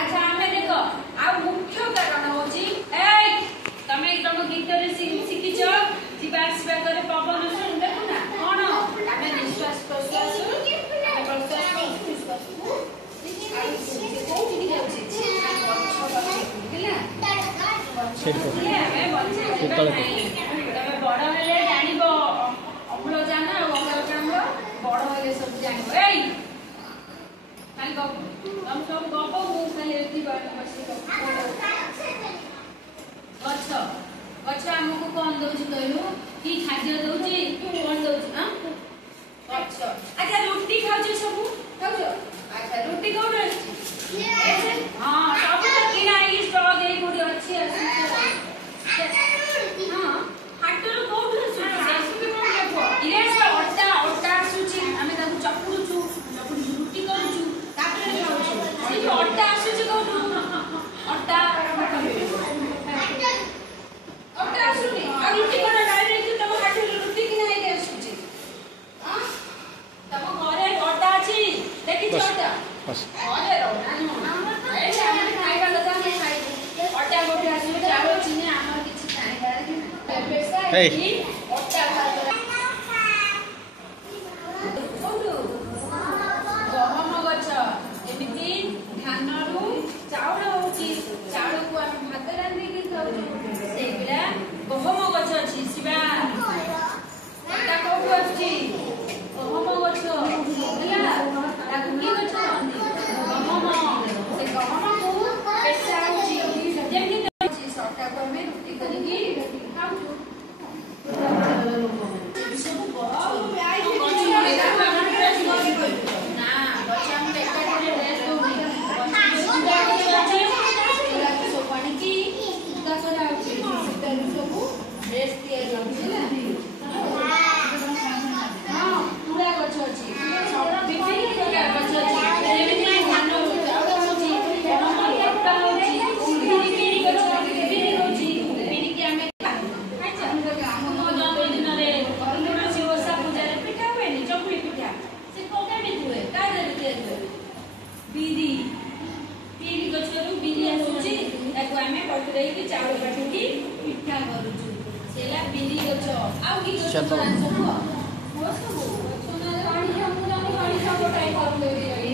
अच्छा आमे देखो आ मुख्य कारण होची तमे एकदम गीत रे शिखिछ जीवास्वा करे पवन सुन देखो ना कोन आमे निश्वास प्रश्वास बड़ हेले जानिब अम्लजान अम्लजान बड़ हेले सब जानिब हम सब गप मु खाली एति बसी गछ गछ हमको कौन दउची कहलु की खाद्य दउची कौन दउची हां गछ अच्छा रोटी खाउछ सब खाउछ अच्छा रोटी कोन अछि हां सब तो किना ई स्टॉक ए कोडी अछि हां हाटरो कोन अछि सासु के कोन देखो इरे से ओटा ओटा सुची हमें ताकू चकुडुचू चकुडु रोटी करूचू तापरे खाउछ से ओटा सुची कोन ओटा ओटा सुनी आ रोटी कोन डायरेक्ट तब हाटरो रोटी किना ए सुची हां तब घरे ओटा अछि देखि ओटा बस अरे रोना ए हमर खाइबा लगा हम खाइ ओटा गोटे आसी चावल चिनी हमर किछि खाइबा पैसा की ओटा गहम गछ एमिति धानरू चाउल होची चाउल को हम भात रांधी के खाउछु सेबिला गहम गछ अछि शिवा ओटा कोठु अछि गहम गछ ହେଲା ताकू की गछ गहम से गहम को पैसा होची जेमि सटा को हमें रोटी करिकी खाउछु सब बहुत ना बच्चा हम एकटा करे रेस्ट होगी सब पानी की का करा होची तनु सब रेस्ट दिया जाउछिला हां पूरा गछ अछि सब विभिन्न प्रकार गछ अछि जेमिति धान होची गहम एकटा होची उड़ी केरी गछ विभिन्न होची बिनी के हमें बीरी बीरी गछरु बीरी आसुची ताको हमें पटरेई के चावल काटिकी पिठा करूछु सेला बीरी गछ आउ की गछ सब हो सब पानी हम पानी सब ट्राई कर ले